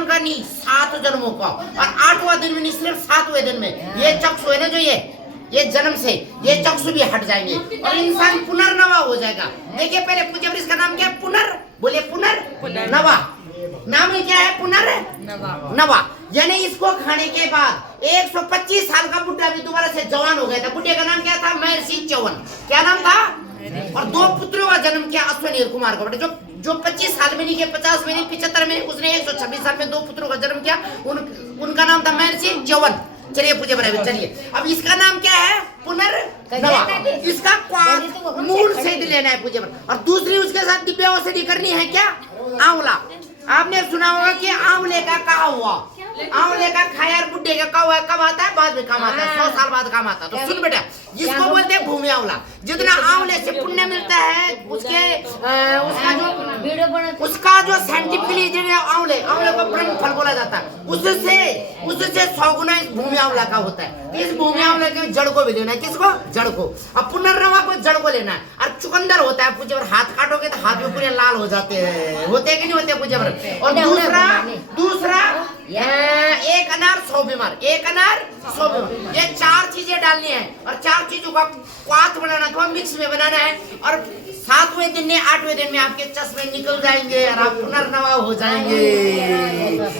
जन्म का नहीं, 7 जन्मों का, और 8वां दिन में नहीं, सिर्फ 7वें दिन में ये चक्षु है ना, जो ये जन्म से ये चक्षु भी हट जाएंगे और इंसान पुनर्नवा हो जाएगा। देखिए पहले पूछे इसका नाम क्या है? पुनर, बोले पुनर्नवा। नाम ही क्या है? पुनर्नवा। यानी इसको खाने के बाद 125 साल का बुढ़ा भी दोबारा से जवान हो गया था। बुढ़े का नाम क्या था? महर्षि च्यवन। क्या नाम था? और 2 पुत्रों का जन्म किया अश्वनी कुमार का। जो 25 साल में नहीं के 50 में नहीं 75 में, उसने 126 साल में 2 पुत्रों का जन्म किया। उनका नाम था महर्षि च्यवन। चलिए पूजे बराबर, चलिए अब इसका नाम क्या है? पुनर्नवा। इसका मूल से लेना है पूजे बराबर। और दूसरी उसके साथ दिव्य औषधि करनी है क्या? आंवला। आपने सुना होगा कि आंवले का कहा हुआ, आंवले का खाया बुड्ढे का कहा हुआ कब आता है? बाद में काम आता है, 100 साल बाद काम आता है। तो सुन बेटा, जिसको बोलते हैं भूमि आंवला। जितना आंवले से पुण्य मिलता है उसका जो साइंटिफिकली आंवले को ब्रह्म फल बोला जाता है, उससे 100 गुना इस भूमि आंवला का होता है। इस भूमि आंवले के जड़ को भी लेना है। किसको? जड़ को। अब पुनर्नवा को जड़ को लेना है। और चुकंदर होता है पूजे, हाथ काटोगे तो हाथ में पूरे लाल हो जाते हैं, होते कि नहीं होते पूजे? और दूसरा 1 अनार 100 बीमार, 1 अनार 100 बीमार। ये 4 चीजें डालनी है और 4 चीजों का क्वाथ बनाना, थोड़ा मिक्स में बनाना है। और 7वें दिन में 8वें दिन में आपके चश्मे निकल जाएंगे और आप पुनर्नवा हो जाएंगे।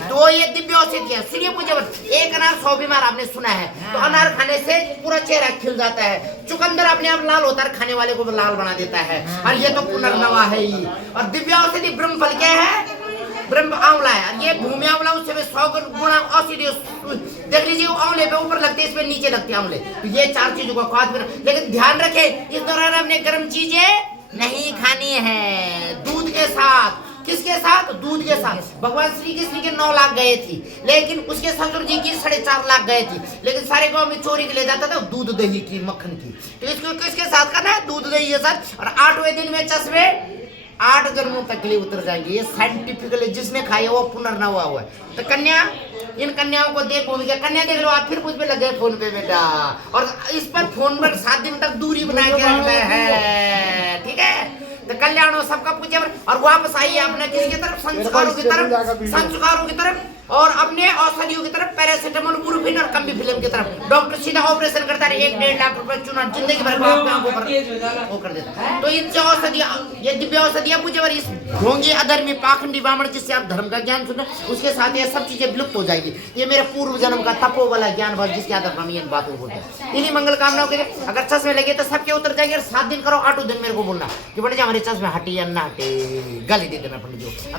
तो ये दिव्य औषधि है। सुनिए मुझे, 1 अनार 100 बीमार आपने सुना है, तो अनार खाने से पूरा चेहरा खिल जाता है। चुकंदर अपने आप लाल होता है, खाने वाले को भी लाल बना देता है। और ये तो पुनर्नवा है ही। और दिव्य औषधि ब्रह्म फल क्या है? ब्रह्म आंवला है। ये भूमि आंवला उससे 100 गुना औषधि। देख लीजिए, आंवले पे ऊपर लगते हैं, इसमें नीचे लगते हैं आंवले। तो ये 4 चीजों का स्वाद। लेकिन ध्यान रखें, इस दौरान हमने गर्म चीजें नहीं खानी है। दूध के साथ। किसके साथ? दूध के साथ। भगवान श्री कृष्ण के 9 लाख गए थी, लेकिन उसके ससुर जी की 4.5 लाख गए थी। लेकिन सारे गांव में चोरी के ले जाता था दूध दही की, मक्खन की। तो इसको किसके साथ करना है? दूध दही के साथ। और 8वें दिन में चश्मे 8 जन्मों तक के लिए उतर जाएंगे। ये साइंटिफिकली जिसने खाई वो पुनर्नवा हुआ है। तो कन्या, इन कन्याओं को देखो, कन्या देख लो आप, फिर कुछ पे लगे फोन पे बेटा। और इस पर फोन पर 7 दिन तक दूरी बना के रखना है, ठीक है? तो कल्याण हो सबका पूछे। और वापस आइए अपने किसकी तरफ? संस्कारों की तरफ और अपने औषधियों की तरफ, पैरासिटामोल, बुरुफिन और कम्बी फिल्म की तरफ। डॉक्टर सीधा ऑपरेशन करता है, 1-1.5 लाख रुपए चुना जिंदगी भर वो कर देता है। तो इनसे औषधियां, ये दिव्य औषधियां पूछे। इस ढोंगी, अधर्मी, पाखंडी, ब्राह्मण जिससे आप धर्म का ज्ञान सुन, उसके साथ ये सब चीजें विलुप्त हो जाएगी। ये मेरे पूर्व जन्म का तपो वाला ज्ञान भर, जिसके आधार पर हम इन बातों को बोलते हैं। इन्हीं मंगल कामनाओं के लिए अगर चश्मे लगे तो सबके उतर जाएंगे। 7 दिन करो, 8 दिन मेरे को बोलना कि बड़े हमारे चश्मे हटे या ना हटे, गाली दे देना पंडित जी।